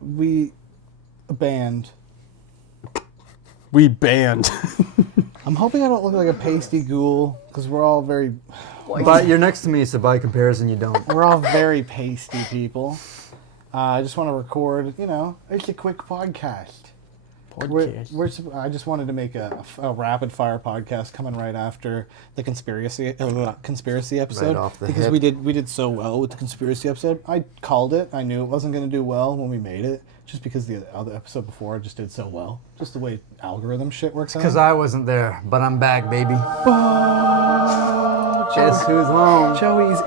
We banned. We banned. I'm hoping I don't look like a pasty ghoul, because we're all very... But you're next to me, so by comparison, you don't. We're all very pasty people. I just want to record, it's a quick podcast. I just wanted to make a rapid fire podcast coming right after the conspiracy episode. Right off the because hip. we did so well with the conspiracy episode. I called it. I knew it wasn't going to do well when we made it, just because the other episode before just did so well. Just the way algorithm shit works out. Because I wasn't there, but I'm back, baby. Guess who's home? Joey's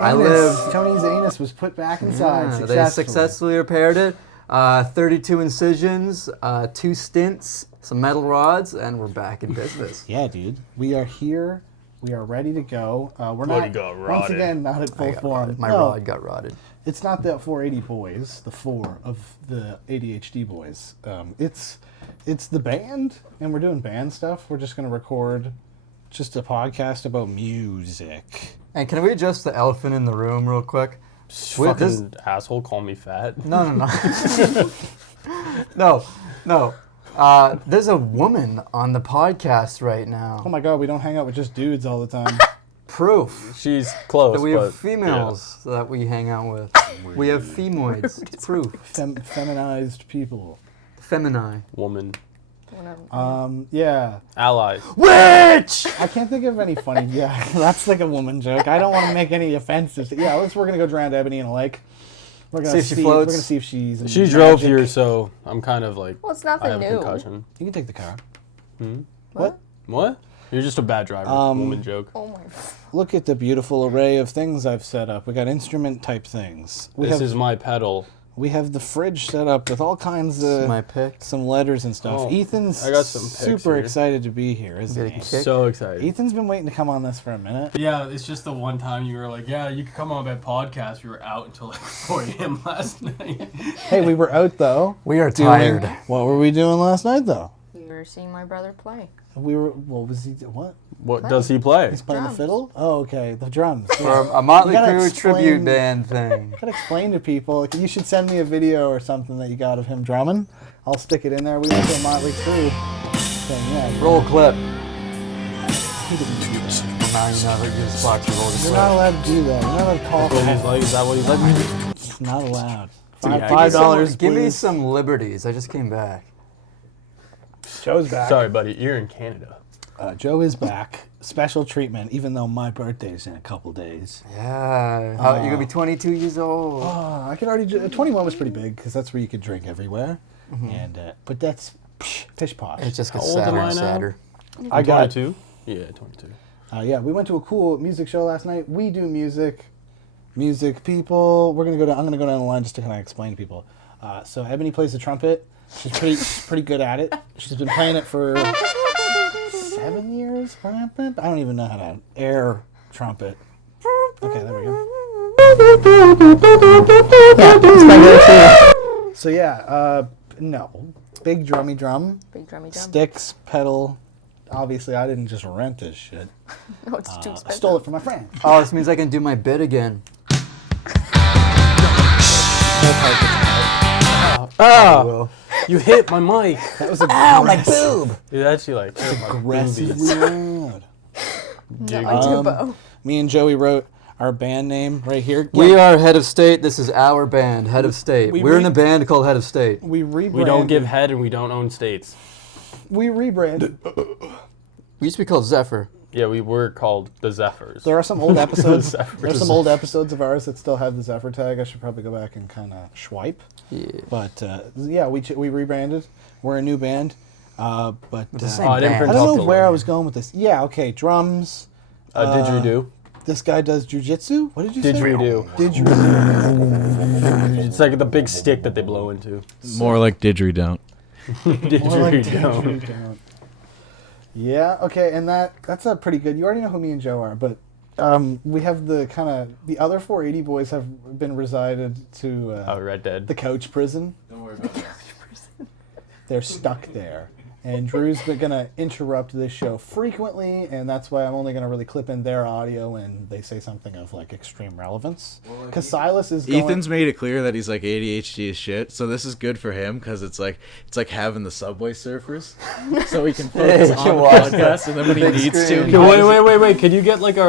anus was put back inside successfully. They successfully repaired it. 32 incisions, 2 stints, some metal rods, and we're back in business. Yeah, dude. We are here. We are ready to go. We're Bloody not, got once rotted. again, not at full form. My rod got rotted. It's not the 480 boys, the 4 of the ADHD boys. It's the band, and we're doing band stuff. We're just going to record just a podcast about music. And can we adjust the elephant in the room real quick? Fucking asshole, call me fat. No. No. There's a woman on the podcast right now. Oh my god, we don't hang out with just dudes all the time. Proof She's close, that we but, have females that we hang out with. We have femoids. It's proof. Feminized people. Femini. Woman. Yeah. Allies. Witch! I can't think of any funny. Yeah, that's like a woman joke. I don't want to make any offenses. Yeah, we're gonna go drown Ebony in a lake. We're gonna See if she floats. We're gonna see if she's. She drove here, so I'm kind of like. Well, it's I nothing have a new. concussion. You can take the car. What? What? You're just a bad driver. Woman joke. Oh my. Look at the beautiful array of things I've set up. We got instrument type things. This is my pedal. We have the fridge set up with all kinds of My pick. some letters and stuff. Oh, Ethan's I got some picks super here. excited to be here, isn't Getting he? kicked. So excited. Ethan's been waiting to come on this for a minute. Yeah, it's just the one time you were like, yeah, you could come on my podcast. We were out until like 4 a.m. last night. Hey, we were out though. We are doing- tired. What were we doing last night though? We were seeing my brother play. We were. What was he? What? What does he play? He's playing Drums. the fiddle. Oh, okay, the drums. For Yeah. a Motley You gotta Crue explain- tribute band thing. Gotta explain to people. You should send me a video or something that you got of him drumming. I'll stick it in there. We went to a Motley Crue thing. Yeah. Roll clip. He didn't do that. Well, now you know that this box roll the You're clip. not allowed to do that. You're not allowed to call What he's him. like, is that what he's like? It's not allowed. Yeah, $5, Give me please. some liberties. I just came back. Joe's back. Sorry, buddy. You're in Canada. Joe is back. Special treatment, even though my birthday's in a couple days. Yeah. You're going to be 22 years old. I could already. 21 was pretty big because that's where you could drink everywhere. And but that's pish posh. It just gets How old sadder am I and now? sadder. I got 22? Yeah, 22. Yeah, we went to a cool music show last night. We do music people. We're gonna go down. I'm gonna go down the line just to kind of explain to people. So Ebony plays the trumpet. She's pretty good at it. She's been playing it for 7 years. I don't even know how to air trumpet. Okay, there we go. So yeah, no, big drummy drum. Big drummy drum. Sticks, pedal. Obviously, I didn't just rent this shit. No, it's too I expensive. stole it from my friend. Oh, this means I can do my bit again. Ah! Well, You hit my mic. That was a my boob! It actually like aggressively loud. Tempo. Me and Joey wrote our band name right here. We are Head of State. This is our band, Head of State. We We're in a band called Head of State. We rebranded. We don't give head and we don't own states. We rebranded. We used to be called Zephyr. Yeah, we were called the Zephyrs. There are some old episodes. Zephyrs. There's some old episodes of ours that still have the Zephyr tag. I should probably go back and kind of swipe. Yeah. But yeah, we rebranded. We're a new band. But the same I didn't band. print I don't off know the where I line. was going with this. Yeah, okay, drums. Didgeridoo. This guy does jujitsu. What did you say? Didgeridoo. Didgeridoo. It's like the big stick that they blow into. More like didgeridoo. More like Didgeridoo. didgeridoo. Yeah, okay, and that's a pretty good. You already know who me and Joe are, but we have the other 480 boys have been resided to Oh, Red Dead. the couch prison. Don't worry about that. They're stuck there, And Drew's going to interrupt this show frequently, and that's why I'm only going to really clip in their audio when they say something of like extreme relevance. Because Sylas is going... Ethan's made it clear that he's like ADHD as shit, so this is good for him because it's like having the Subway Surfers, so he can focus on the podcast, and then when he needs to. Wait. Could you get like a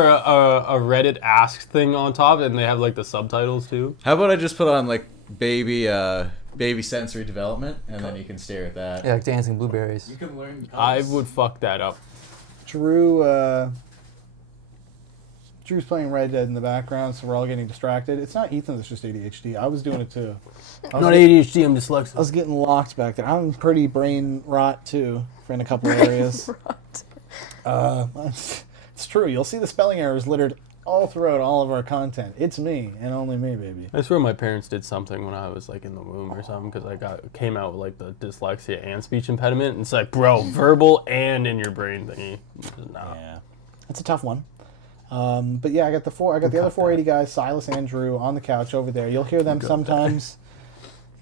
Reddit Ask thing on top, and they have like the subtitles too? How about I just put on like baby sensory development, and then you can stare at that. Yeah, like dancing blueberries. You can learn the I colors. would fuck that up. Drew's playing Red Dead in the background, so we're all getting distracted. It's not Ethan that's just ADHD. I was doing it too. Not ADHD, I'm dyslexic. I was getting locked back there. I'm pretty brain rot too, in a couple of areas. It's true. You'll see the spelling errors littered all throughout all of our content. It's me and only me, baby. I swear my parents did something when I was like in the womb or something because I came out with like the dyslexia and speech impediment. And it's like, bro, verbal and in your brain thingy. Nah. Yeah, that's a tough one. But yeah, I got the other 480 guys, Sylas and Drew, on the couch over there. You'll hear them sometimes.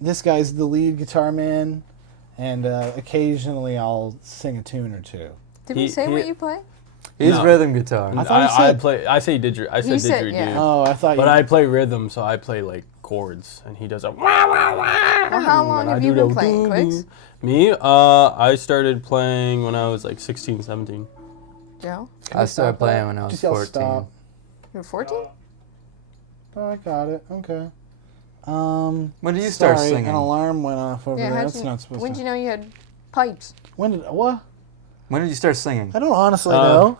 This guy's the lead guitar man, and occasionally I'll sing a tune or two. Did we say what you play? He's No. rhythm guitar. I thought he said- I say didgeridoo. I said He said, didgeridoo. yeah. Oh, I thought But you... I play rhythm, so I play like chords, and he does a wah wah wah. Well, how long and I have do you been the playing, doo Quicks? doo. Me? I started playing when I was like 16, 17. Joe? I started playing when I was Just yell 14. stop. You were 14? Oh, I got it. Okay. When did you start sorry, singing? an alarm went off over Yeah, there. how'd That's you, not supposed when to... did you know you had pipes? When did... What? When did you start singing? I don't honestly know.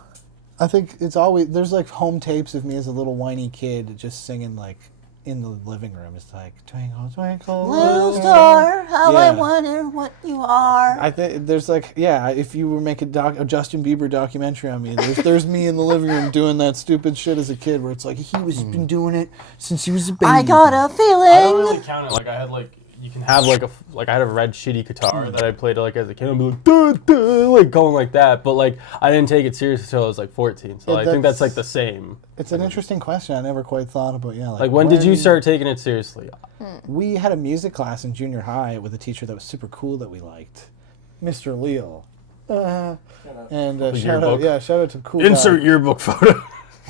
I think it's always... There's like home tapes of me as a little whiny kid just singing like in the living room. It's like, twinkle, twinkle, Little star, how I Yeah. wonder what you are. I think there's like, yeah, if you were making a Justin Bieber documentary on me, there's me in the living room doing that stupid shit as a kid where it's like, he was been doing it since he was a baby. I got a I don't feeling. really count it. Like I had like you can have like I had a red shitty guitar that I played like as a kid. I'd be like duh, duh, like going like that. But like I didn't take it seriously until I was like 14. So Yeah, I think that's like that's- the same. It's an interesting question. I never quite thought about, yeah. Like when did you start taking it seriously? We had a music class in junior high with a teacher that was super cool that we liked, Mr. Leal. And shout out, yearbook. shout out to cool Insert guy. yearbook photo.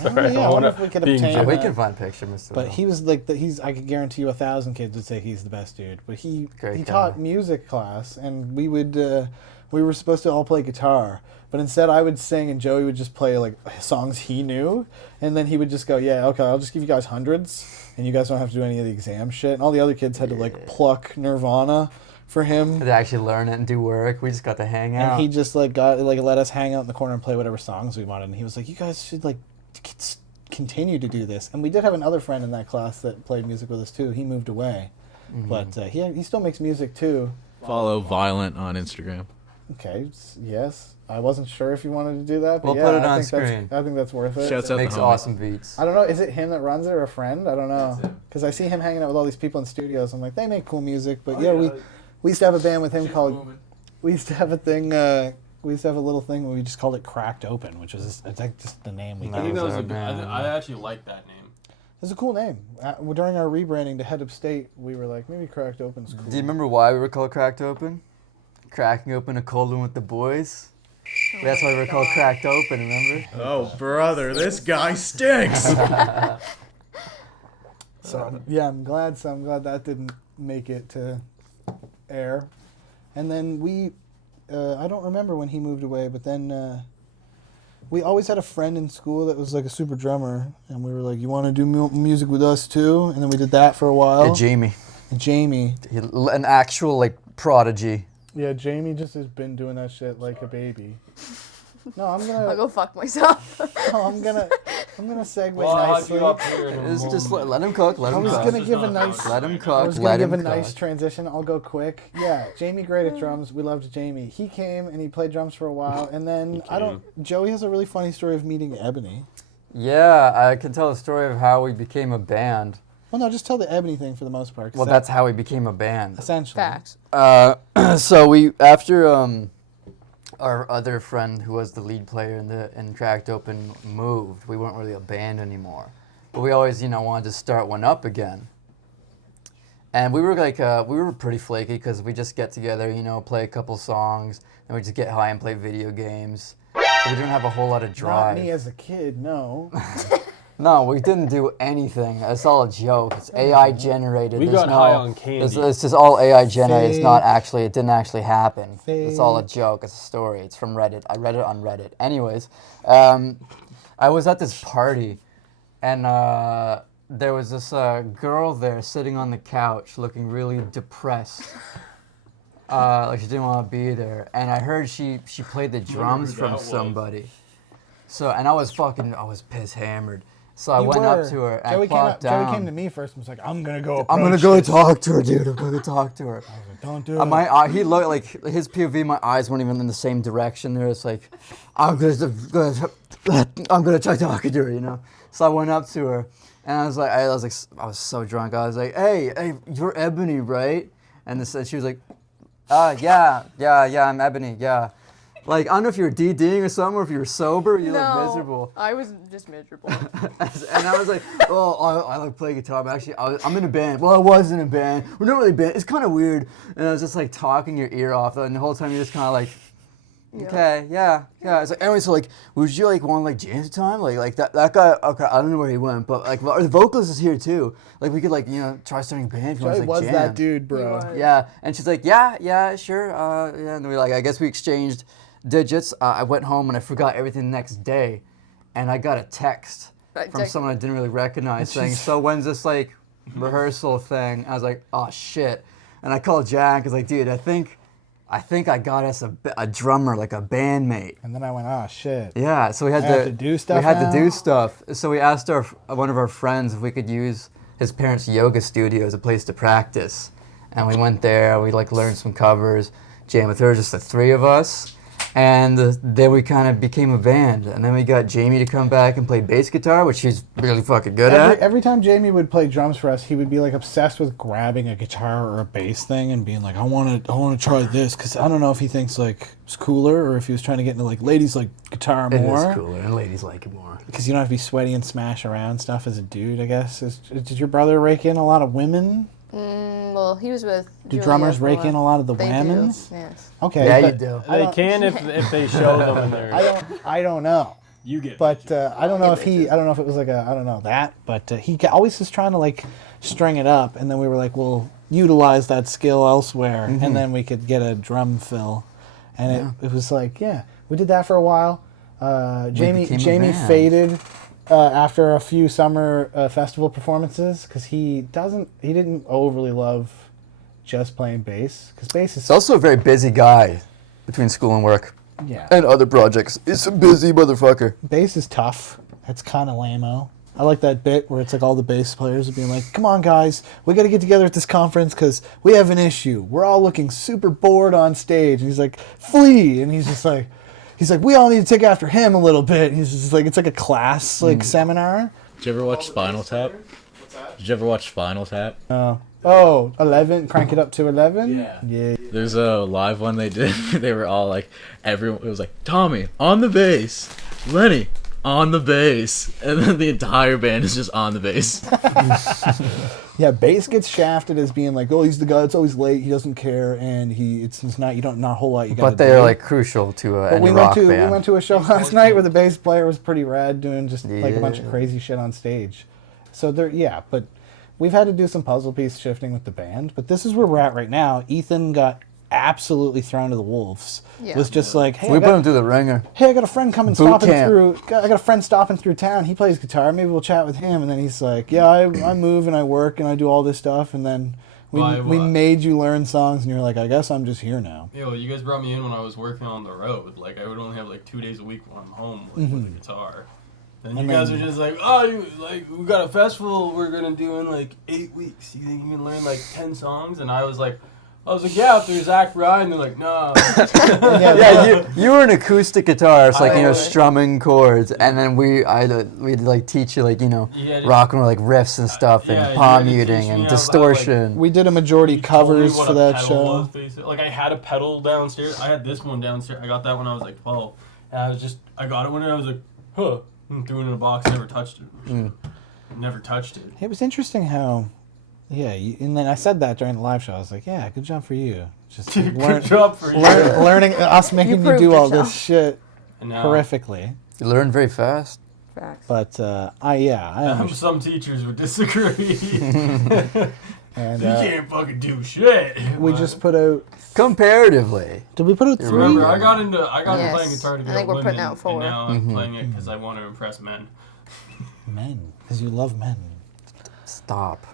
Sorry, Yeah, I wonder if we could being obtain Joe. We that. can find a picture, Mr. But Will. he was like, I could guarantee you 1,000 kids would say he's the best dude. But he Great taught guy. music class, and we were supposed to all play guitar. But instead, I would sing, and Joey would just play like songs he knew, and then he would just go, "Yeah, okay, I'll just give you guys hundreds, and you guys don't have to do any of the exam shit." And all the other kids had to like pluck Nirvana for him. To actually learn it and do work. We just got to hang out. And he just like let us hang out in the corner and play whatever songs we wanted. And he was like, "You guys should like continue to do this." And we did have another friend in that class that played music with us too. He moved away, but he still makes music too. Follow Violent on Instagram. Okay, yes. I wasn't sure if you wanted to do that, but We'll yeah, put it I on think that's- screen. I think that's worth it. Shouts out Makes the homie. awesome beats. I don't know. Is it him that runs it or a friend? I don't know. Because I see him hanging out with all these people in studios. I'm like, they make cool music. But we used to have a band with him called. We used to have a thing. We used to have a little thing where we just called it Cracked Open, which was I think just the name we No. I gave. think that was our a good, band. I actually like that name. It's a cool name. During our rebranding to Head Upstate, we were like, maybe Cracked Open's cool. Do you remember why we were called Cracked Open? Cracking open a cold one with the boys. That's why we were called Cracked Open, remember? Oh, brother, this guy stinks. So yeah, I'm glad that didn't make it to air. And then I don't remember when he moved away, but then we always had a friend in school that was like a super drummer, and we were like, "You want to do music with us too?" And then we did that for a while. Yeah, Jamie. And Jamie. An actual like prodigy. Yeah, Jamie just has been doing that shit like a baby. No, I'm I'll gonna. go fuck myself. No, I'm gonna segue nicely. It's just let him cook. Let I him was cook. gonna give a nice. Let him I cook. was Let gonna him give a cook. nice transition. I'll go quick. Yeah, Jamie great at drums. We loved Jamie. He came and he played drums for a while, and then Joey has a really funny story of meeting Eboney. Yeah, I can tell a story of how we became a band. Well, no, just tell the Eboney thing for the most part. 'Cause Well, that's how we became a band. essentially. Facts. So we after our other friend who was the lead player in Cracked Open moved, we weren't really a band anymore. But we always, wanted to start one up again. And we were like, we were pretty flaky because we just get together, you know, play a couple songs, and we just get high and play video games. So we didn't have a whole lot of drive. Not me as a kid, no. No, we didn't do anything. It's all a joke. It's AI generated. We got high on candy. It's just all AI generated. It's not actually. It didn't actually happen. Fake. It's all a joke. It's a story. It's from Reddit. I read it on Reddit. Anyways, I was at this party, and there was this girl there sitting on the couch, looking really depressed. Like she didn't want to be there. And I heard she played the drums from somebody. So, and I was piss hammered. So I went up to her and Joey I plopped down. Joey came to me first and was like, I'm going to go I'm gonna go talk to her, dude. I'm gonna talk to her. Don't do it. He looked like his POV. My eyes weren't even in the same direction. There, it's like, I'm gonna try talking to her, you know. So I went up to her, and I was so drunk. I was like, hey, you're Eboney, right? And she was like, yeah, I'm Eboney, yeah. Like, I don't know if you were DDing or something, or if you were sober, you look miserable. I was just miserable. And I was like, I like play guitar, but actually, I'm in a band. Well, I was in a band. We're not really a band. It's kind of weird. And I was just like talking your ear off, and the whole time you're just kind of like, okay, yeah. It's like, anyway, so like, would you like want to like jam sometime? Like that guy, okay, I don't know where he went, but like, the vocalist is here too. Like, we could like, you know, try starting a band if you want to like jam. that dude, bro. Yeah, and she's like, yeah, sure, yeah. And we like, I guess we exchanged digits. I went home and I forgot everything the next day, and I got a text from someone I didn't really recognize saying, so when's this like rehearsal thing? I was like, oh shit. And I called Jack. I was like, dude, I think I got us a drummer, like a bandmate. And then I went, oh shit. Yeah, so we had to do stuff. We had to do stuff. So we asked one of our friends if we could use his parents' yoga studio as a place to practice, and we went there. We like learned some covers, jammed with her, just the three of us. And then we kind of became a band. And then we got Jamie to come back and play bass guitar, which he's really fucking good at. Every time Jamie would play drums for us, he would be like obsessed with grabbing a guitar or a bass thing and being like, I want to try this. Because I don't know if he thinks like it's cooler or if he was trying to get into like ladies like guitar more. It is cooler and ladies like it more. Because you don't have to be sweaty and smash around stuff as a dude, I guess. Did your brother rake in a lot of women? Well, he was with. Do drummers rake in a lot of the women's? Yes. Okay. Yeah, you do. They can if they show them in their. I don't know. You get. But I don't know if it was like I don't know that. But he always was trying to like string it up, and then we were like, we'll utilize that skill elsewhere, and then we could get a drum fill, and it was like we did that for a while. Jamie faded. After a few summer festival performances, because he didn't overly love just playing bass, because bass is... He's also a very busy guy between school and work. Yeah. And other projects. He's a busy motherfucker. Bass is tough. It's kind of lame-o. I like that bit where it's like all the bass players being like, come on guys, we got to get together at this conference because we have an issue. We're all looking super bored on stage. And he's like, flee! And he's just like... He's like, we all need to take after him a little bit. He's just like, it's like a class seminar. Did you ever watch Spinal Tap? What's that? Did you ever watch Spinal Tap? Oh, 11, crank it up to 11? Yeah. There's a live one they did. They were all like, it was like, Tommy, on the bass. Lenny, on the bass. And then the entire band is just on the bass. Yeah, bass gets shafted as being like, oh, he's the guy that's always late, he doesn't care, and it's not, not a whole lot you got to do. But they're like crucial to any rock band. We went to a show last night where the bass player was pretty rad doing just like a bunch of crazy shit on stage. So but we've had to do some puzzle piece shifting with the band, but this is where we're at right now. Ethan got absolutely thrown to the wolves. Yeah. Was just like, hey, we put him through the ringer. Hey, I got a friend I got a friend stopping through town. He plays guitar. Maybe we'll chat with him. And then he's like, yeah, I move and I work and I do all this stuff. And then we made you learn songs, and you're like, I guess I'm just here now. Yeah, well, you guys brought me in when I was working on the road. Like, I would only have like 2 days a week when I'm home with the guitar. And you guys are just like, we got a festival we're gonna do in like 8 weeks. You think you can learn like 10 songs? And I was like, yeah, if there's Zach Ryan, they're like, no. You were an acoustic guitarist, like, strumming chords, and then we'd like teach you, like, rock and roll, like riffs and stuff, and palm muting and distortion. We did a majority covers for that show. Like, I had a pedal downstairs. I had this one downstairs. I got that when I was like 12. And I got it when I was like, and threw it in a box, never touched it. Never touched it. It was interesting how Yeah, and then I said that during the live show. I was like, "Yeah, good job for you." Just Good job for you. learning us making you proved do all yourself. this shit And now, horrifically. You learn very fast. Facts. But I understand. some teachers would disagree. And You can't fucking do shit. we But just put out. Comparatively. Did we put out 3? remember, I got into Yes. playing guitar to get I think we're women, putting out 4. and now I'm playing it because I want to impress men. Men, because you love men. Stop.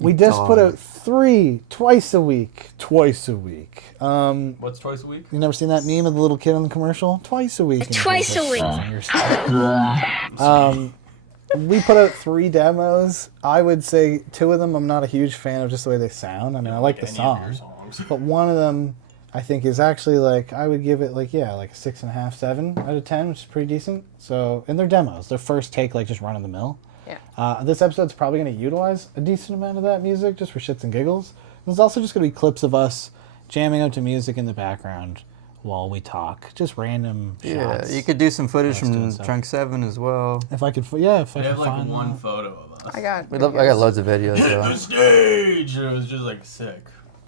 We just put dog. out 3 twice a week. Twice a week. What's twice a week? You never seen that meme of the little kid on the commercial? Twice a week. Twice a week. We put out 3 demos. I would say 2 of them I'm not a huge fan of just the way they sound. I mean, I like the Any of song. your songs. But one of them I think is actually like, I would give it like a 6.5, 7 out of 10, which is pretty decent. So, and they're demos. Their first take, like just run of the mill. Yeah. This episode's probably going to utilize a decent amount of that music just for shits and giggles. There's also just going to be clips of us jamming out to music in the background while we talk. Just random Yeah, shots. you could do some footage Us doing from stuff. Trunk 7 as well. If I could, if I They could have like find one that. photo of us. I got. I got loads of videos. Hit though. the stage! And it was just like sick.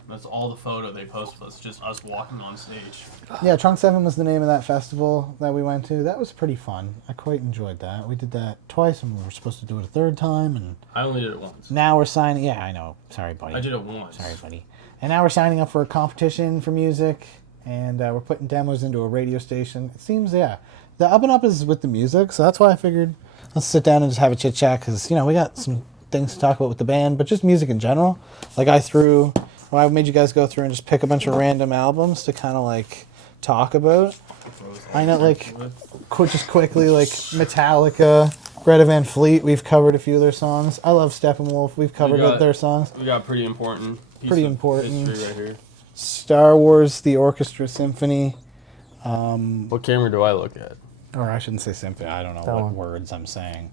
That's all the photo they posted was just us walking on stage. Yeah, Trunk 7 was the name of that festival that we went to. That was pretty fun. I quite enjoyed that. We did that twice, and we were supposed to do it a third time, and I only did it once. now we're signing. Yeah, I know. Sorry, buddy. I did it once. Sorry, buddy. And now we're signing up for a competition for music, and we're putting demos into a radio station. It seems, the up and up is with the music, so that's why I figured let's sit down and just have a chit chat, because we got some things to talk about with the band, but just music in general. Like I made you guys go through and just pick a bunch of random albums to kind of like talk about. I know, like, just quickly, like Metallica, Greta Van Fleet. We've covered a few of their songs. I love Steppenwolf. We've covered their songs. We got pretty important. Pretty important. History right here. Star Wars: The Orchestra Symphony. What camera do I look at? Or I shouldn't say symphony. I don't know That what one. words I'm saying,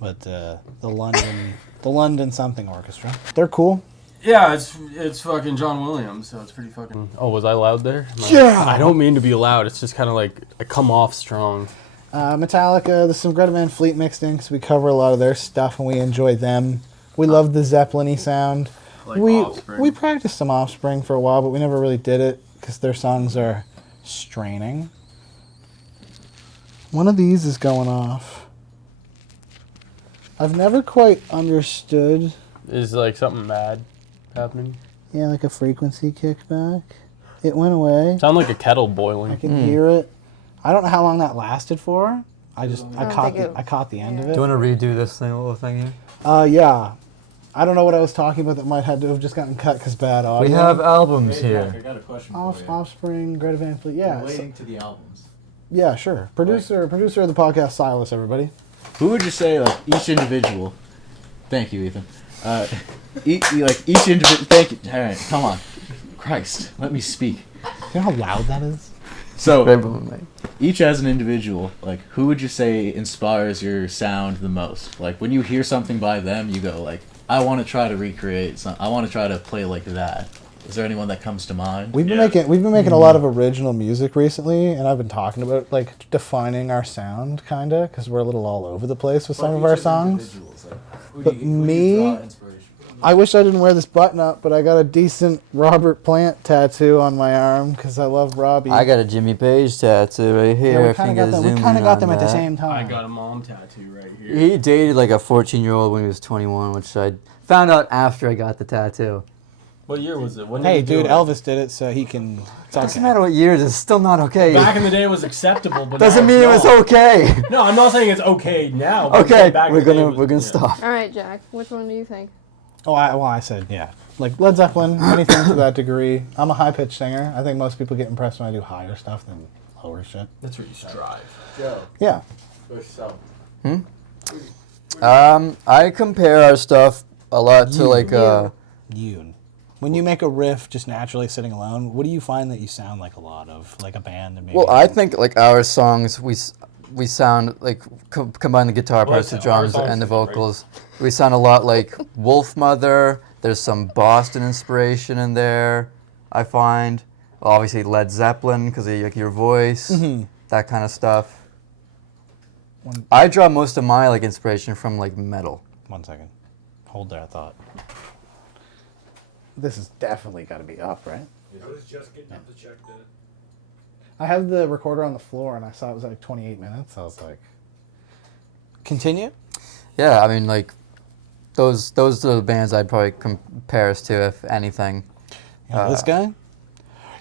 but the London something orchestra. They're cool. Yeah, it's fucking John Williams, so it's pretty fucking. Oh, was I loud there? Yeah. I don't mean to be loud. It's just kind of like I come off strong. Metallica. There's some Greta Van Fleet mixed in because we cover a lot of their stuff and we enjoy them. We love the Zeppelin-y sound. Like we Offspring. practiced some Offspring for a while, but we never really did it because their songs are straining. One of these is going off. I've never quite understood. Is like something bad happening? Yeah, like a frequency kickback. It went away. Sound like a kettle I boiling. can hear it. I don't know how long that lasted for. I don't caught think I caught the end of Do it. you want to redo this little thing here? Yeah. I don't know what I was talking about that might have to have just gotten cut because bad audio. We have albums Hey, Jack, I here. got a question for you. Offspring, Greta Van Fleet. Yeah. Relating to the albums. Yeah, sure. Producer of the podcast, Sylas, everybody. Who would you say, like, each individual? Thank you, Ethan. Each individual. Thank you. All right, come on. Christ, let me speak. You know how loud that is? So, each as an individual, like, who would you say inspires your sound the most? Like, when you hear something by them, you go, like, I want to try to recreate something. I want to try to play like that. Is there anyone that comes to mind? We've been making a lot of original music recently, and I've been talking about like defining our sound, kinda, because we're a little all over the place with some of our songs. But me, I wish I didn't wear this button up, but I got a decent Robert Plant tattoo on my arm because I love Robbie. I got a Jimmy Page tattoo right here. Yeah, we If you kind can of got get a them. We zoom kind of in got on them at the that. same time. I got a mom tattoo right here. He dated like a 14-year-old when he was 21, which I found out after I got the tattoo. What year was it? When did Hey, you do dude, it? Elvis did it, so he can. It's Doesn't okay. matter what year it is, it's still not okay. Back in the day, it was acceptable, but Doesn't now mean it it's was not. okay. No, I'm not saying it's okay now. But I'm Okay, saying back in we're the day it gonna was- yeah. stop. All right, Jack. Which one do you think? Oh, I said yeah. Like Led Zeppelin, anything to that degree. I'm a high pitched singer. I think most people get impressed when I do higher stuff than lower shit. That's where you strive. Joe, Yeah. yourself. I compare our stuff a lot to like You. When you make a riff just naturally sitting alone, what do you find that you sound like a lot of? Like a band? Maybe? well, I think like our songs we sound like combine the guitar Well, parts, the our drums, songs and the is great. vocals. We sound a lot like Wolfmother. There's some Boston inspiration in there. I find, well, obviously Led Zeppelin because of like your voice, that kind of stuff. I draw most of my like inspiration from like metal. 1 second. Hold that thought. This is definitely got to be up, right? I was just getting up to check that. I have the recorder on the floor, and I saw it was like 28 minutes. I was like, continue? Yeah, I mean, like, those are the bands I'd probably compare us to, if anything. This guy?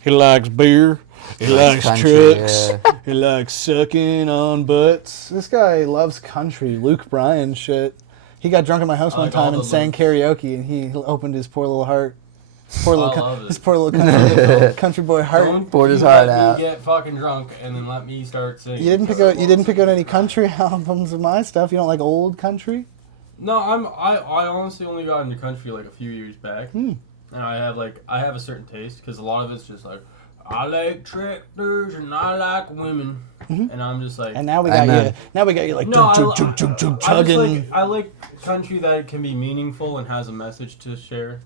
He likes beer. He likes country, trucks. yeah. He likes sucking on butts. This guy loves country. Luke Bryan shit. He got drunk at my house I one like all time and the sang Lukes. karaoke, and he opened his poor little heart. Poor little, I love it. his poor little country, country boy heart. Don't Poured his you heart let out. me get fucking drunk and then let me start singing. You didn't pick out any country albums of my stuff. You don't like old country? No, I honestly only got into country like a few years back, and I have a certain taste because a lot of it's just like I like tractors and I like women, and I'm just like. And now we got Amen. you. Now we got you like No, chugging. I like country that can be meaningful and has a message to share.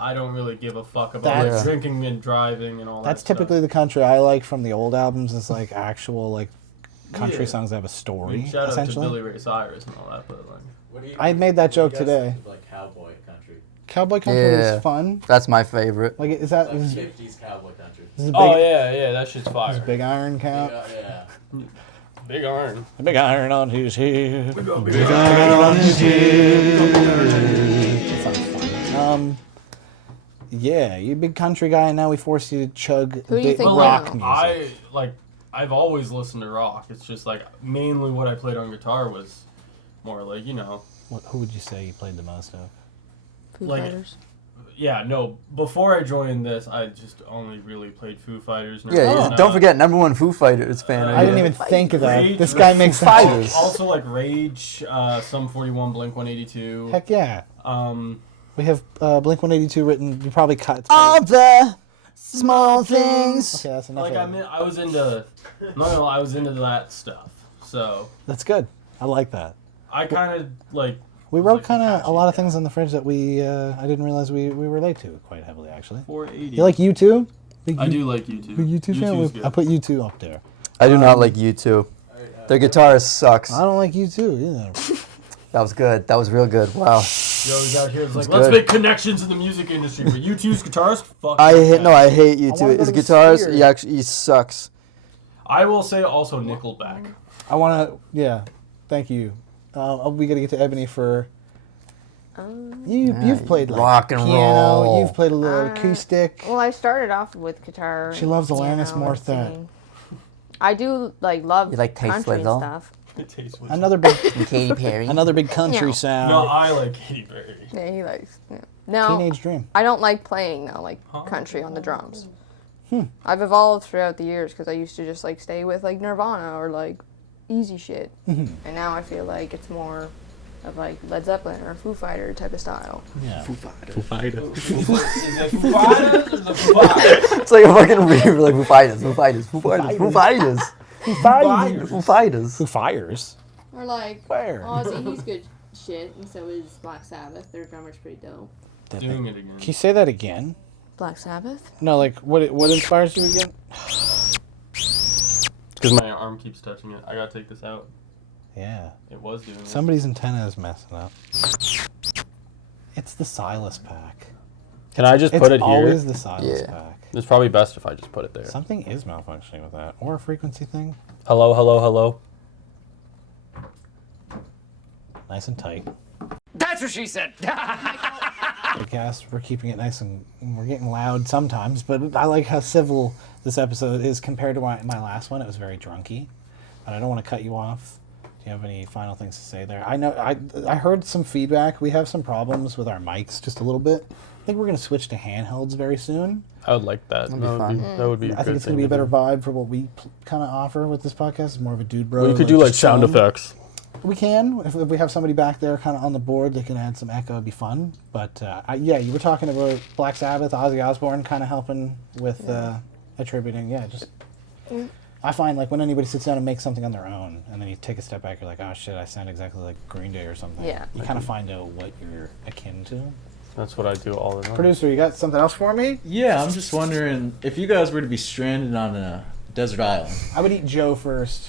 I don't really give a fuck about like, That's- drinking and driving and all That's that stuff. typically the country I like from the old albums. Is like actual like country Yeah. songs that have a I story. mean, shout out to essentially, Billy Ray Cyrus and all that, but like. What do you, I made that what do joke you guys today. think of, like cowboy country, Cowboy country Yeah. is fun. That's my favorite. Like is that like is, 50s cowboy country. is big, Oh yeah, that shit's fire. does Big Iron count? Yeah. Big iron. Big Iron on his head. We got Big big Iron on his head. That sounds fun. Yeah, you big country guy, and now we force you to chug Who do you big think rock won? music. I've always listened to rock. It's just like mainly what I played on guitar was more like Who would you say you played the most of? Foo Like- Fighters. yeah, no. Before I joined this, I just only really played Foo Fighters. Yeah, Nirvana, don't forget, #1 Foo Fighters fan. I I didn't even think of that. Rage, This guy makes that. Fighters. Also like Rage, Sum 41, Blink 182. Heck yeah. Um, We have Blink 182 written. You probably cut. All the small things. Okay, that's enough. like of it. I was into, I was into that stuff. So That's good. I like that. I kind of like. We was, wrote like, kind of a catchy lot of guy. things on the fridge that we I didn't realize we relate to quite heavily actually. 480. You like U2? Big I U- do like U2. Big U2 fan. U2's good. I put U2 up there. I do not like U2. Their guitarist sucks. I don't like U2 either. That was good. That was real good. Wow. Yo, he's out here. It's like, It's let's good. make connections in the music industry. But U2's guitarist, fuck. I that hate. guy. No, I hate U2. wanna go His to the guitarist, Sphere. he sucks. I will say also Nickelback. I want to. Yeah. Thank you. We got to get to Ebony for. You've played like rock and piano. roll. You've played a little Uh, acoustic. Well, I started off with guitar. She loves and Alanis piano and Morissette. singing. I do love You like Tay country and Swizzle? stuff. It tastes with Another big, And Katy Perry. another big country No. sound. No, I like Katy Perry. Yeah, he likes. Yeah. No, Teenage Dream. I don't like playing though, like Huh? country on the drums. I've evolved throughout the years because I used to just like stay with like Nirvana or like easy shit, and now I feel like it's more of like Led Zeppelin or Foo Fighter type of style. Yeah. Is it Foo Fighters or the Foo Fighters? It's like a fucking reader, like Foo Fighters, Foo Fighters, Foo Fighters, Foo Fighters, Foo Fighters. Foo Fighters. Foo Fires. Or like Where? Ozzy, he's good shit, and so is Black Sabbath. Their drummer's pretty dope. Doing it again. Can you say that again? Black Sabbath. No, like what inspires you again? Because my arm keeps touching it. I gotta take this out. Yeah. It was doing it. Somebody's antenna is messing up. It's the Sylas pack. Can I just It's put it here? always the Sylas Yeah. pack. It's probably best if I just put it there. Something is malfunctioning with that. Or a frequency thing. Hello, hello, hello. Nice and tight. That's what she said. Podcast, we're keeping it nice and we're getting loud sometimes, but I like how civil this episode is compared to my last one. It was very drunky. But I don't want to cut you off. Do you have any final things to say there? I know I heard some feedback. We have some problems with our mics just a little bit. I think we're going to switch to handhelds very soon. I would like that. That'd be fun. That would be. I think it's going to be a better vibe for what we kind of offer with this podcast. It's more of a dude bro. We could do like just sound chilling. effects. We can. If we have somebody back there kind of on the board that can add some echo, it'd be fun. But yeah, you were talking about Black Sabbath, Ozzy Osbourne kind of helping with attributing. Yeah, just. I find like when anybody sits down and makes something on their own, and then you take a step back, you're like, oh shit, I sound exactly like Green Day or something. Yeah. You kind of find out what you're akin to. That's what I do all the time. Producer, you got something else for me? Yeah, I'm just wondering if you guys were to be stranded on a desert island. I would eat Joe first.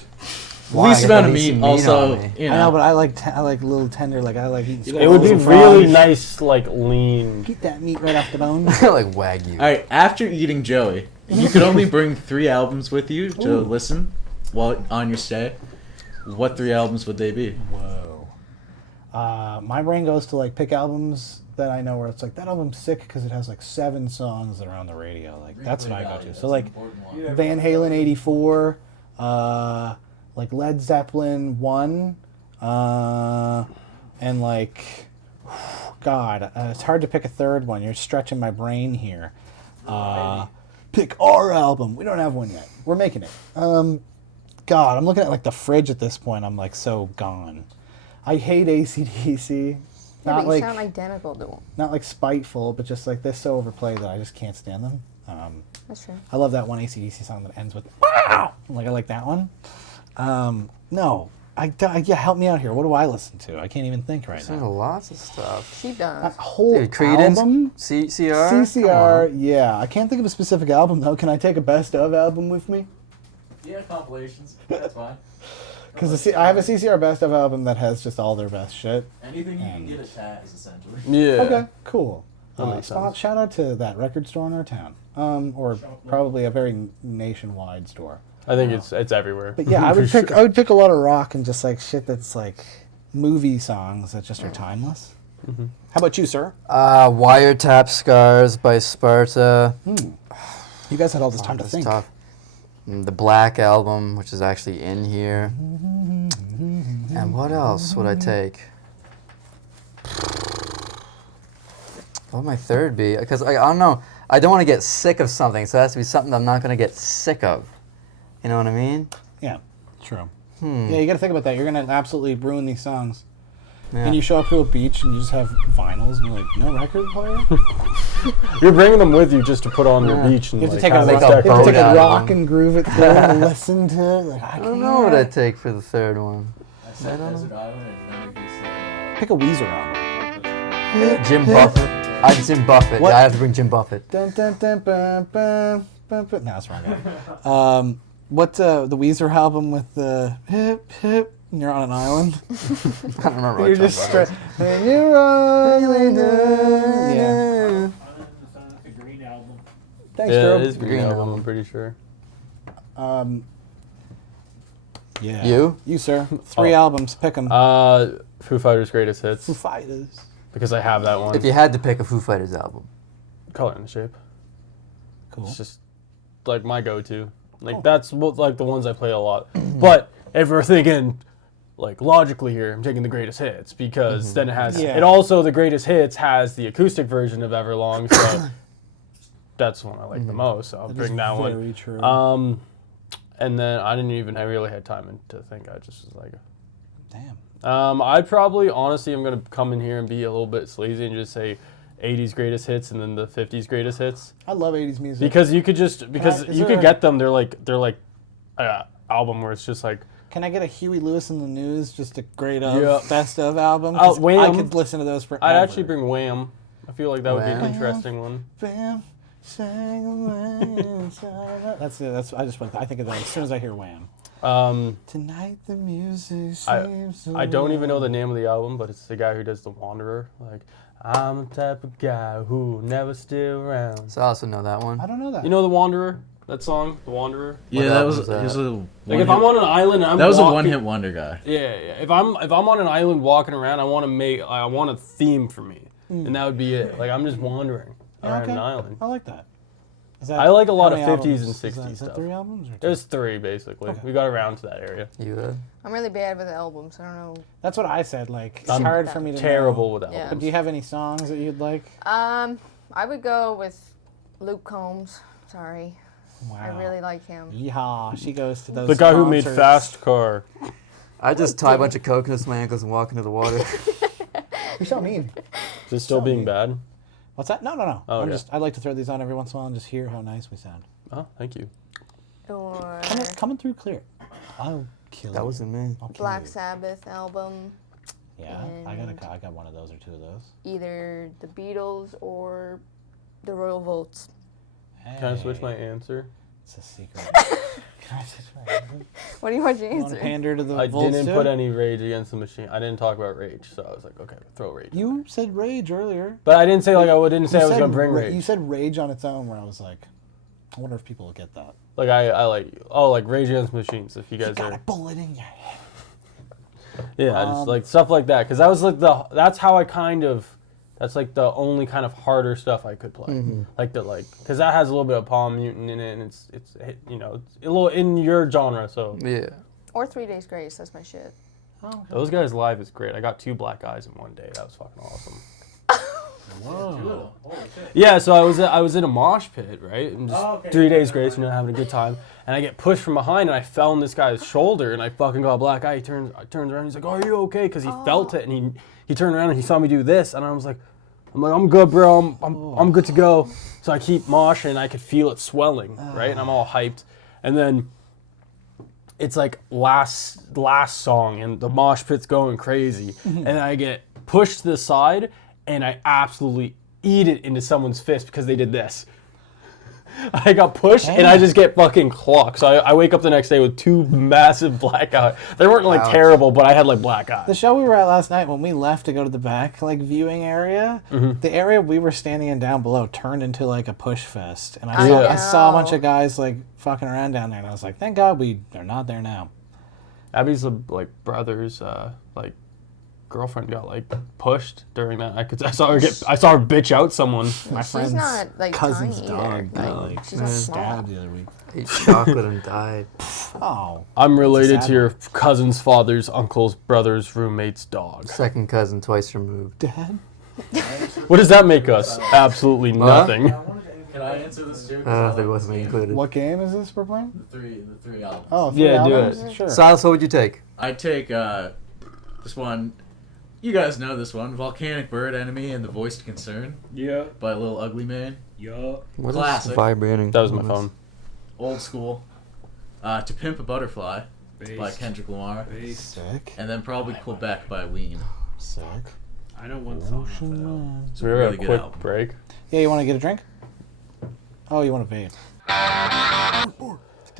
Why? Least I got amount of least meat. meat Also, on me. you I know, know. but I like little tender. Like I like eating. It would be squirrels and really frogs. nice, like lean. Keep that meat right off the bone. Like Wagyu. All right. After eating Joey, you could only bring 3 albums with you to Ooh. listen while on your stay. What 3 albums would they be? Whoa. My brain goes to like pick albums that I know where it's like that album's sick because it has like 7 songs that are on the radio. Like that's what I go to. So like Van Halen '84, like Led Zeppelin 1, and like God, it's hard to pick a third one. You're stretching my brain here. Pick our album. We don't have one yet. We're making it. God, I'm looking at like the fridge at this point. I'm like so gone. I hate AC/DC. Yeah, Not but you like sound identical to them. not like spiteful, but just like they're so overplayed that I just can't stand them. That's true. I love that one AC/DC song that ends with "Wow!" Like I like that one. No, yeah, help me out here. What do I listen to? I can't even think right There's now. lots of stuff. She does. That whole Dude, Creedence, album. CCR. CCR, yeah. I can't think of a specific album though. Can I take a best of album with me? Yeah, compilations. That's fine. Because I have a CCR best of album that has just all their best shit. Anything you can get at tags, essentially. Yeah. Okay, cool. That makes sense. Shout out to that record store in our town, or probably a very nationwide store. I think it's everywhere. But yeah, I would For pick sure. I would pick a lot of rock and just like shit that's like movie songs that just are timeless. Mm-hmm. How about you, sir? Wiretap Scars by Sparta. You guys had all this time to That's think. tough. The Black Album, which is actually in here. And what else would I take? What would my third be? Because I don't know. I don't want to get sick of something, so it has to be something that I'm not going to get sick of. You know what I mean? Yeah, true. Yeah, you got to think about that. You're gonna absolutely ruin these songs. Yeah. And you show up to a beach and you just have vinyls and you're like, no record player? You're bringing them with you just to put on your beach and You have to like, take have a, it rock, you have to decorated. take a out rock of 'em. and groove it through and listen to it. Like, I don't know what I'd take for the third one. I said Desert Island and then it'd be Pick a Weezer album. Jim Buffett. I'm Jim Buffett. What? I have to bring Jim Buffett. Dun, dun, dun, bum, bum, bum, bum. No, that's the wrong guy. What's the Weezer album with the hip hip? And you're on an island. I don't remember You're what just straight. And you're on yeah. The Green Album. Thanks, Yeah, Drew. it is Green Green Album, Album. I'm pretty sure. Yeah. You? sir. 3 albums. Pick them. Foo Fighters' Greatest Hits, Foo Fighters. because I have that one. If you had to pick a Foo Fighters album. Color and Shape. Cool. It's just like my go-to. Like that's what, like the ones I play a lot. But if we're thinking like logically here, I'm taking the Greatest Hits because then it has. Yeah. It also the Greatest Hits has the acoustic version of Everlong, so that's the one I like the most. So I'll bring that one. Very true. And then I didn't even. I really had time to think. I just was like. Damn. I'd probably, honestly, I'm gonna come in here and be a little bit sleazy and just say 80s greatest hits and then the 50s greatest hits. I love 80s music. Because you could just, is you there could a- get them, they're like album where it's just like, Can I get a Huey Lewis in the News, just a great of, Yeah. best of album? 'Cause I Wham! could listen to those forever. I'd actually bring Wham. I feel like that would be an Wham. interesting one. Bam, sang away inside. That's it. I just went. I think of that as soon as I hear Wham. Tonight the music seems so I don't even know the name of the album, but it's the guy who does The Wanderer. Like, I'm the type of guy who never stay around. So I also know that one. I don't know that. You know The Wanderer? That song, The Wanderer? Yeah, What that album was, is that? he was a Like if I'm on an island and I'm that was a walking- one-hit wonder guy. Yeah. If I'm on an island walking around, I want a theme for me, and that would be it. Like I'm just wandering around okay. an island. I like that. Is that I like a lot how of many 50s and albums? 60s Is that stuff. 3 albums or 2? There's 3 basically. We got around to that area. You would? I'm really bad with albums. I don't know. That's what I said. Like it's I'm hard for me to Terrible know. with Yeah. albums. But do you have any songs that you'd like? I would go with Luke Combs. Sorry. Wow. I really like him. Yeehaw! She goes to those. The guy who made concerts. Fast Car. I just tie a bunch of coconuts to my ankles and walk into the water. You're so mean. Is it still So being mean. bad? What's that? No. Oh, okay. I like to throw these on every once in a while and just hear how nice we sound. Oh, thank you. Or Coming through clear. I'll kill That you. wasn't me. I'll kill Black you. Sabbath album. Yeah, I and- got one of those or 2 of those. Either the Beatles or the Royal Volts. Can I switch my answer? It's a secret. Can I say my What do you want to Want to answer? pander to the I Volts didn't too? put any Rage Against the Machine. I didn't talk about Rage, so I was like, okay, throw Rage. You said Rage earlier. But I didn't say like I didn't say You I was said gonna bring Rage. You said Rage on its own, where I was like, I wonder if people will get that. Like I like like Rage Against the Machines. If you guys Got are a bullet in your head. yeah, just like stuff like that. Because that was like that's how I kind of. That's like the only kind of harder stuff I could play, because that has a little bit of Palm Mutant in it, and it's it's a little in your genre. So Yeah. Or 3 Days Grace. That's my shit. those guys live is great. I got 2 black eyes in one day. That was fucking awesome. Whoa. Yeah, so I was in a mosh pit, right? And just 3 Days Grace, having a good time, and I get pushed from behind, and I fell on this guy's shoulder, and I fucking got a black eye. He turns around, he's like, "Oh, are you okay?" Because he felt it, and he turned around and he saw me do this, and I was like, I'm good, bro. I'm good to go. So I keep moshing, and I could feel it swelling, right? And I'm all hyped, and then it's like last song, and the mosh pit's going crazy, and I get pushed to the side, and I absolutely eat it into someone's fist because they did this. I got pushed, and I just get fucking clocked. So I wake up the next day with 2 massive black eyes. They weren't like terrible, but I had like black eyes. The show we were at last night, when we left to go to the back viewing area, the area we were standing in down below turned into like a push fest, and I saw a bunch of guys like fucking around down there, and I was like, thank God they're not there now. Abby's like brother's girlfriend got like pushed during that. I saw her bitch out someone. My She's friend's not like cousin's tiny dog either. got Like, she's not small. stabbed the other week. Ate chocolate and died. Oh, I'm related sad to your cousin's father's uncle's brother's roommate's dog. Second cousin twice removed. Dad. What does that make us? Absolutely nothing. Can I answer this too? That wasn't included. What game is this we're playing? The three albums. Oh, 3 Yeah, do albums? it. Sure. Silas, what would you take? I'd take this one. You guys know this one, Volcanic Bird Enemy and the Voiced Concern Yeah. by Lil Ugly Man. Yeah. What is Classic. vibrating? That was my phone. Old school. To Pimp a Butterfly by Kendrick Lamar. Sick. And then probably Quebec by Ween. Sick. I know one song off that album. So we were Really a good quick album. break. Yeah, you want to get a drink? Oh, you want to vape?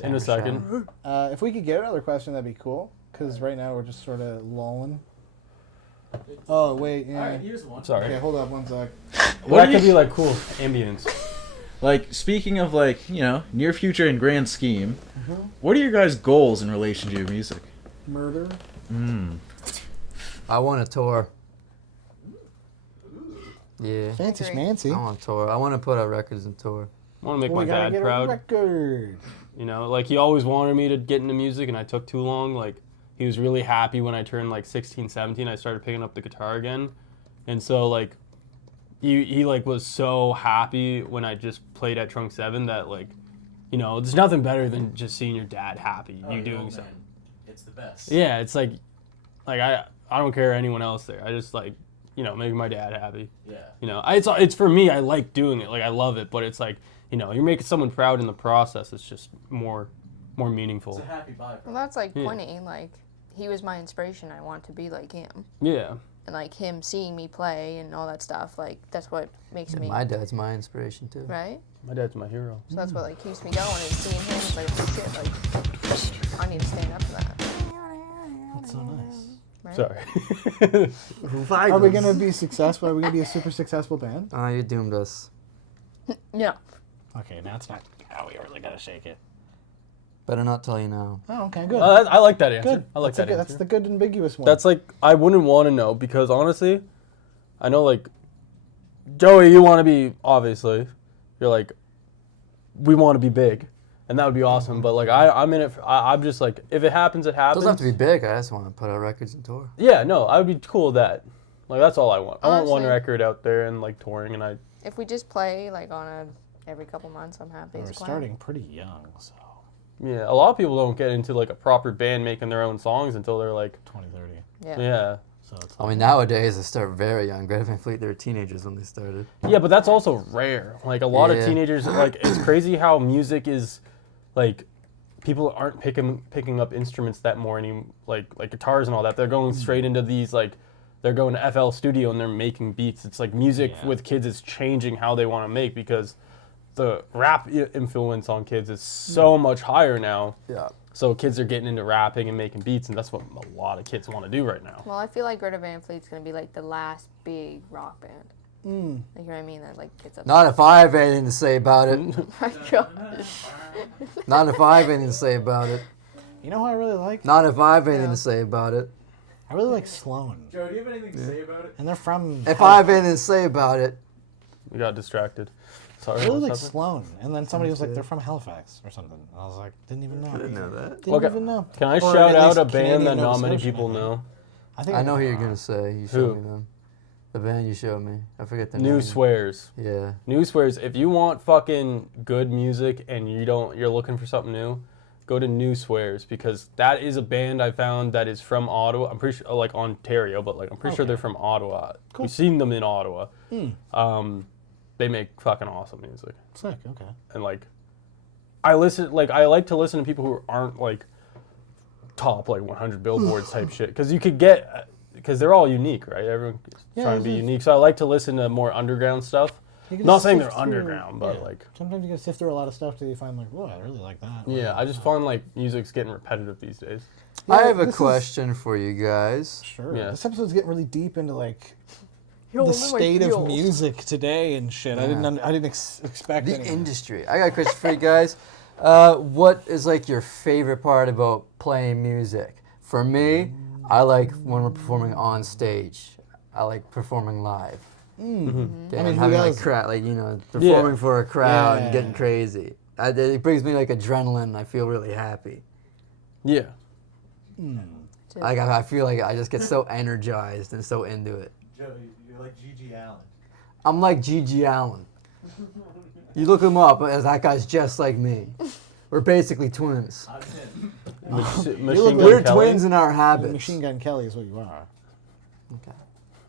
In a second. If we could get another question, that'd be cool. Because right now we're just sort of lolling. Oh, wait. Yeah. Alright, here's one. Sorry. Okay, hold up 1 sec. Well, that could be like cool ambience. Like, speaking of near future and grand scheme, what are your guys' goals in relation to your music? Murder. I want a tour. Yeah. Fancy Agree. schmancy. I want a tour. I want to put out records and tour. I want to make We my gotta dad get a proud. record. Like he always wanted me to get into music, and I took too long. Like he was really happy when I turned like 16, 17. I started picking up the guitar again, and so like he like was so happy when I just played at Trunk 7 that there's nothing better than just seeing your dad happy. You doing something. It's the best. Yeah, it's like I don't care anyone else there. I just making my dad happy. Yeah. It's for me. I like doing it. Like I love it, but it's like you're making someone proud in the process. It's just more meaningful. It's a happy byproduct. Well, that's like Yeah. pointing. Like, he was my inspiration. I want to be like him. Yeah. And like him seeing me play and all that stuff. Like, that's what makes me. My dad's my inspiration too. Right? My dad's my hero. So that's what like keeps me going is seeing him. It's like, oh shit, like, I need to stand up for that. That's so nice. Right? Sorry. Are we going to be successful? Are we going to be a super successful band? Oh, you doomed us. No. Okay, now it's not. Oh, we really got to shake it. Better not tell you now. Oh, okay, good. I like that answer. Good. I like that answer. That's the good ambiguous one. That's like I wouldn't want to know because honestly, I know like Joey, you want to be obviously. You're like, we want to be big, and that would be awesome. But like I'm in it. I'm just like if it happens, it It happens. doesn't have to be big. I just want to put out records and tour. Yeah, no, I would be cool with that. Like that's all I want. I want one Honestly. record out there and like touring, and If we just play like every couple months, I'm happy. We're as a clown. starting pretty young, so yeah. A lot of people don't get into like a proper band making their own songs until they're like 20, 30. yeah. So it's I mean, nowadays they start very young. Greta Van Fleet, they were teenagers when they started. Yeah, but that's also rare. Like a lot of Yeah. teenagers, like it's crazy how music is, like, people aren't picking up instruments that more any like guitars and all that. They're going straight into these like, they're going to FL Studio and they're making beats. It's like music with kids is changing how they want to make because the rap influence on kids is so much higher now. Yeah. So kids are getting into rapping and making beats, and that's what a lot of kids want to do right now. Well, I feel like Greta Van Fleet's gonna be like the last big rock band. Like, you know what I mean? That like kids up. Not if I have anything to say about it. My God. Not if I have anything to say about it. You know who I really like? Not if I have anything to say about it. I really like Sloan. Joe, do you have anything to say about it? And they're from... If I have anything to say about it. We got distracted. Sorry. I really what like was happening? Sloan. And then somebody was like, they're from Halifax or something. And I was like, didn't even know. I didn't know that. Didn't even know. Can I Or shout at out least a band Canadian that Nova not many Scotian, people I think. know? I know who you're going to say. You showed Who? me them. The band you showed me. I forget the name. New Swears. Yeah. New Swears. If you want fucking good music and you're looking for something new, go to New Swears, because that is a band I found that is from Ottawa. I'm pretty sure, like Ontario, but like I'm pretty sure they're from Ottawa. Cool. We've seen them in Ottawa. They make fucking awesome music. Sick, okay. And like, I like to listen to people who aren't like top like 100 billboards type shit, because you could get, because they're all unique, right? Everyone's trying to be unique. So I like to listen to more underground stuff. Not saying they're underground, but like sometimes you gotta sift through a lot of stuff till you find like, whoa, I really like that. yeah, I just find like music's getting repetitive these days. Yeah, I have a this is- question for you guys. Sure. Yeah. This episode's getting really deep into like the state of music today and shit. I didn't expect The any. industry. I got a question for you guys. What is like your favorite part about playing music? For me, I like when we're performing on stage. I like performing live. Yeah, I mean, who having like doesn't? performing for a crowd Yeah. and getting crazy. It brings me like adrenaline. I feel really happy. Yeah. Like I feel like I just get so energized and so into it. Joe, you're like Gigi Allen. I'm like Gigi Allen. You look him up, as that guy's just like me. We're basically twins. Machine We're Gun Kelly. twins in our habits. Machine Gun Kelly is what you are. Okay.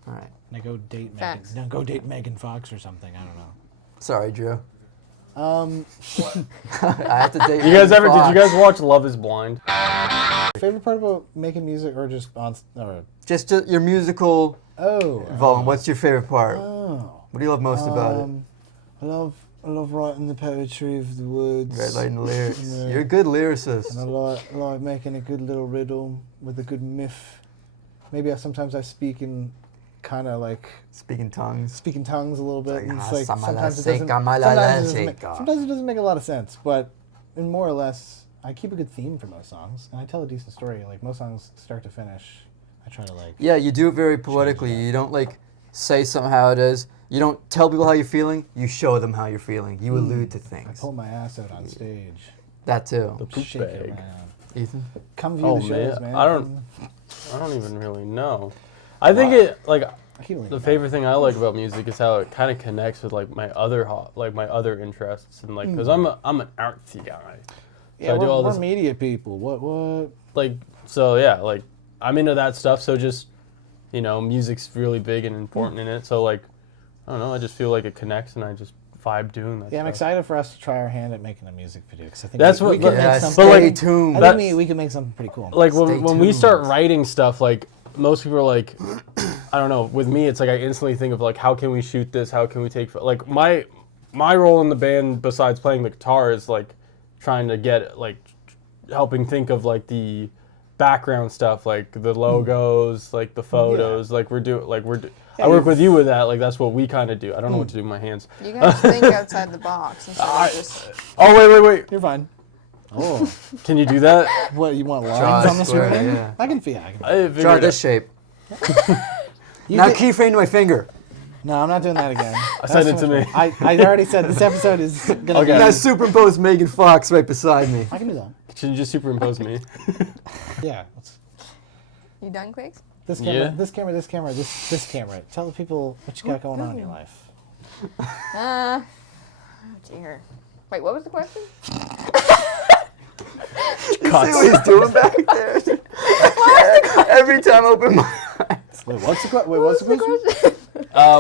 All right. Now go date Megan. Facts. No, go date Megan Fox or something. I don't know. Sorry, Drew. Um, I have to date. You guys Megan did you Fox. guys watch Love Is Blind? favorite part about making music, or just on, or Just your musical involvement. What's your favorite part? What do you love most about it? I love writing the poetry of the words. Right, writing the lyrics. Yeah. You're a good lyricist. And I like making a good little riddle with a good myth. Maybe sometimes I speak in kind of like speaking tongues a little bit. And it's like sometimes sometimes it doesn't make a lot of sense, but in more or less, I keep a good theme for most songs, and I tell a decent story. Like most songs, start to finish, I try to like. Yeah, you do it very poetically. You don't like say something how it is. You don't tell people how you're feeling. You show them how you're feeling. You allude to I things. pull my ass out on stage. That too. The poop Shake it bag. around. Ethan. Come view Oh the shows, man, man. I don't even really know. I think it like I keep the favorite thing I like about music is how it kind of connects with like my other interests, and like because I'm an artsy guy. Yeah, I do all we're this media people. What? like so yeah like I'm into that stuff, so just music's really big and important in it, so like I don't know, I just feel like it connects and I just vibe doing that Yeah, I'm stuff. excited for us to try our hand at making a music video, because I think That's we what- could but- make Yeah, something. stay tuned. I think we can make something pretty cool. Like Stay when we tuned. start writing stuff, like most people are like, I don't know. With me, it's like I instantly think of like, how can we shoot this? How can we take like my role in the band besides playing the guitar is like trying to get like helping think of like the background stuff, like the logos, like the photos, like I work with you with that. Like that's what we kind of do. I don't know what to do with my hands. You guys think outside the box instead of just. Oh wait. You're fine. Oh, Can you do that? what you want lines Draw a on the square, screen? yeah. I can feel. I can. I figured Draw it this out. shape. You Now did- keyframe to my finger. No, I'm not doing that again. Send it to me. I already said this episode is gonna. Okay. Be, Now superimpose Megan Fox right beside me. I can do that. Can you just superimpose me? Yeah. You done, Quakes? This camera. Yeah. This camera. This camera. This camera. Tell the people what you got going on in your life. Oh dear. Wait, what was the question? You see what he's doing back there? Every time I open my eyes. Wait, what's the question?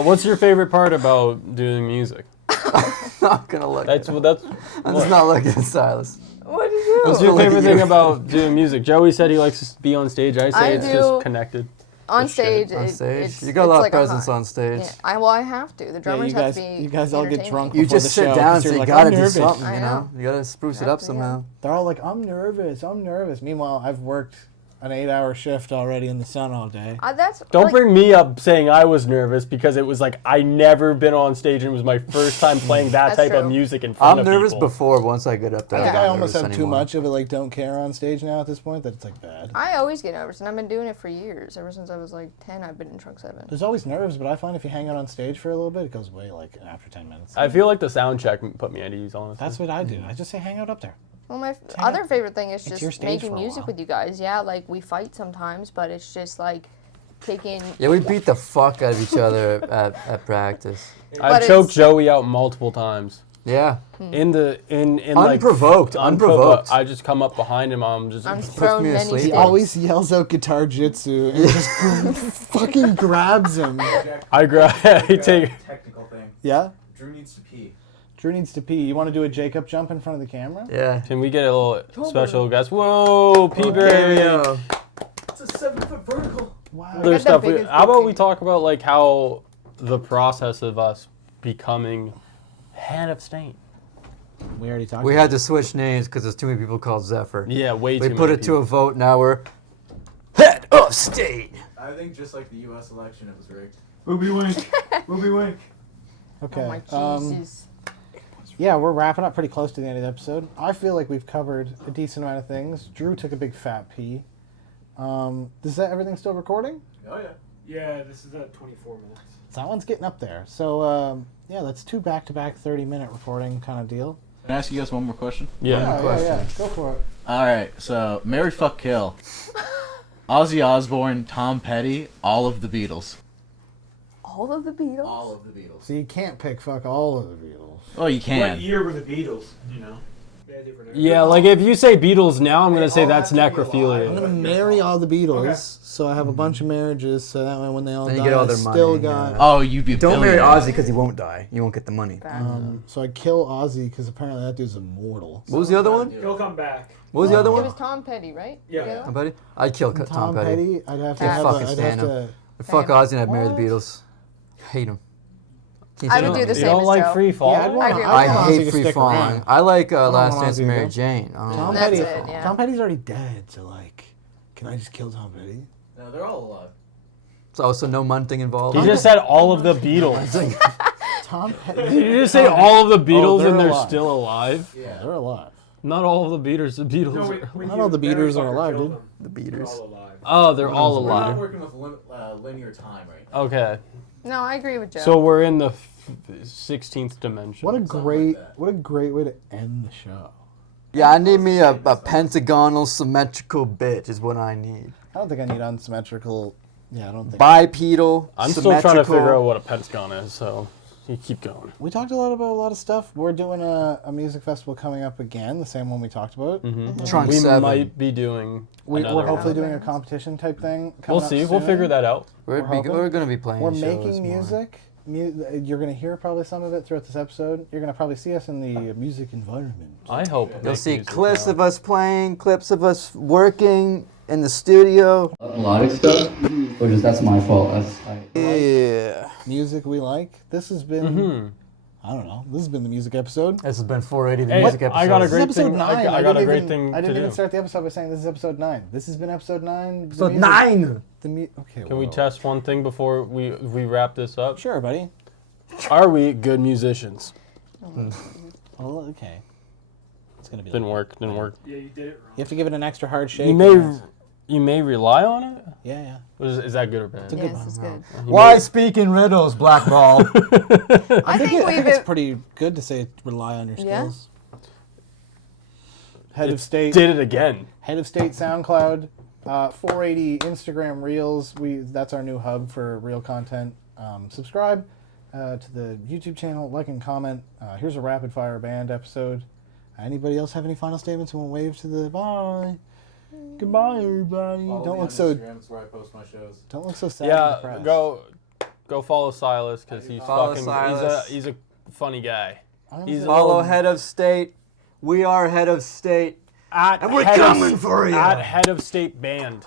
What's your favorite part about doing music? I'm not gonna look. That's I'm what. just not looking at Silas. What is it? What's your Look at favorite you. thing about doing music? Joey said he likes to be on stage. I say I it's do. just connected. On stage, On stage, it's you got a lot of like presence high. on stage. Yeah, I have to. The drummers have to be. You guys all get drunk. You before just the sit show down, 'cause so you're you like, gotta I'm do nervous. something. I You know. know, you gotta spruce it Have up to, somehow. They're all like, I'm nervous. Meanwhile, I've worked an 8-hour shift already in the sun all day. That's Don't like, bring me up saying I was nervous because it was like I never been on stage and it was my first time playing that That's type of true. music in front I'm of nervous people. before. Once I get up there, I think I'm I not almost nervous have too anymore. much of it, like, don't care on stage now at this point, that it's, like, bad. I always get nervous, and I've been doing it for years. Ever since I was like 10, I've been in Trunk 7. There's always nerves, but I find if you hang out on stage for a little bit, it goes away, like, after 10 minutes. I feel like the sound check put me at ease, honestly. That's what I do. I just say hang out up there. Well, my Hang other out. favorite thing is It's your just stage making for a music while. with you guys. Yeah, like we fight sometimes, but it's just like taking. Yeah, we beat the fuck out of each other at practice. I've But choked it's- Joey out multiple times. Yeah. In Unprovoked, like unprovoked. I just come up behind him. I'm just I'm throwing me to many sleep. He sticks. always yells out guitar jitsu and just fucking grabs him. I grab. I take. Technical thing. Yeah? Drew needs to pee. Drew needs to pee. You want to do a Jacob jump in front of the camera? Yeah. Can we get a little special guest? Whoa, pee break. Cameo. It's a 7-foot vertical. Wow. Other got the stuff. biggest How about dick. we talk about like how the process of us becoming head of state? We already talked We about had to switch names because there's too many people called Zephyr. Yeah, way too We many put it to people. a vote. Now we're head of state. I think just like the U.S. election, it was rigged. Booby wink. Booby wink. Okay. Oh my Jesus. Yeah, we're wrapping up pretty close to the end of the episode. I feel like we've covered a decent amount of things. Drew took a big fat pee. Is that everything still recording? Oh yeah. Yeah, this is at 24 minutes. That one's getting up there. So, yeah, that's 2 back-to-back 30-minute recording kind of deal. Can I ask you guys one more question? Yeah. Yeah. Go for it. All right. So, marry, fuck, kill. Ozzy Osbourne, Tom Petty, all of the Beatles. All of the Beatles. All of the Beatles. So you can't pick fuck all of the Beatles. Oh, you What can. year were the Beatles? You know. Yeah, different era. Yeah, like if you say Beatles now, I'm gonna say all that's have to be I'm necrophilia. gonna marry all the Beatles, Okay. so I have a bunch of marriages, so that way when they all Then you die, get all I their still money, got. yeah. Oh, you'd be a Don't marry billionaire. Ozzy because he won't die. You won't get the money. So I kill Ozzy because apparently that dude's immortal. What was the other one? He'll come back. What was the other It one? was Tom Petty, right? Yeah. The other Tom one? Petty? I'd kill Tom Petty, I'd have to Can't have. fucking I'd have stand to. Fuck Same. Ozzy and I'd marry the What? Beatles. Hate him. Can't I stand would him. do the You same don't as like Joe. free fall? Yeah, I'd want, agree with I that. want Ozzy hate to free stick falling. around. I like don't Last want Dance Ozzy with to Mary go. Jane. Tom That's Petty. it, yeah. Tom Petty's already dead, so like, can I just kill Tom Petty? No, they're all alive. So no munting involved. He just said all of the Beatles. Tom Did Petty. you just say all of the Beatles they're and they're alive. still alive? Yeah. They're alive. Not all of the Beatles. The Beatles. No, are- when Not you all the marry, beaters fuck, are or alive, kill dude. them, The they're beaters. all alive. Oh, they're all We're not alive. working with linear time right now. Okay, No, I agree with Joe. so we're in the 16th dimension. What a like great, that. what a great way to end the show. Yeah, I need me a pentagonal symmetrical bitch is what I need. I don't think I need unsymmetrical. Yeah, I don't think. Bipedal. I'm still trying to symmetrical. figure out what a pentagon is, so you keep going. We talked a lot about a lot of stuff. We're doing a music festival coming up again, the same one we talked about. Trunk We 7. might be doing We're another hopefully one. doing a competition type thing. We'll coming up see. We'll soon. figure that out. We're hoping. going to be playing We're shows making more. music. You're going to hear probably some of it throughout this episode. You're going to probably see us in the music environment. I hope. You'll see clips of us playing, clips of us working in the studio. Melodic stuff, or just that's my fault. Yeah. Music we like. This has been, I don't know, this has been the music episode. This has been 480, the Hey, music episode. I got a This is great episode thing. 9. I got a didn't great even- thing I didn't to even do. start the episode by saying this is episode 9. This has been episode 9. The Episode music- 9! Okay, Can we whoa. test one thing before we wrap this up? Sure, buddy. Are we good musicians? Oh, okay. It's going to be Didn't like- work. Didn't work. Yeah, you did it wrong. You have to give it an extra hard shake. You may rely on it. Yeah. Is that good or bad? yes, it's good. Why speak in riddles, blackball? I think we've it's pretty good to say rely on your Yeah. skills. Head of state. Did it again. Head of state SoundCloud, 480 Instagram Reels. That's our new hub for real content. Subscribe to the YouTube channel, like and comment. Here's a rapid fire band episode. Anybody else have any final statements? We'll wave to the bye. Goodbye, everybody. Don't look so. That's where I post my shows. Don't look so sad. and Yeah, depressed. go follow Sylas because he's Follow fucking. Sylas. He's a funny guy. He's Follow Head of State. We are Head of State. at And we're Head of- coming for you. At Head of State Band.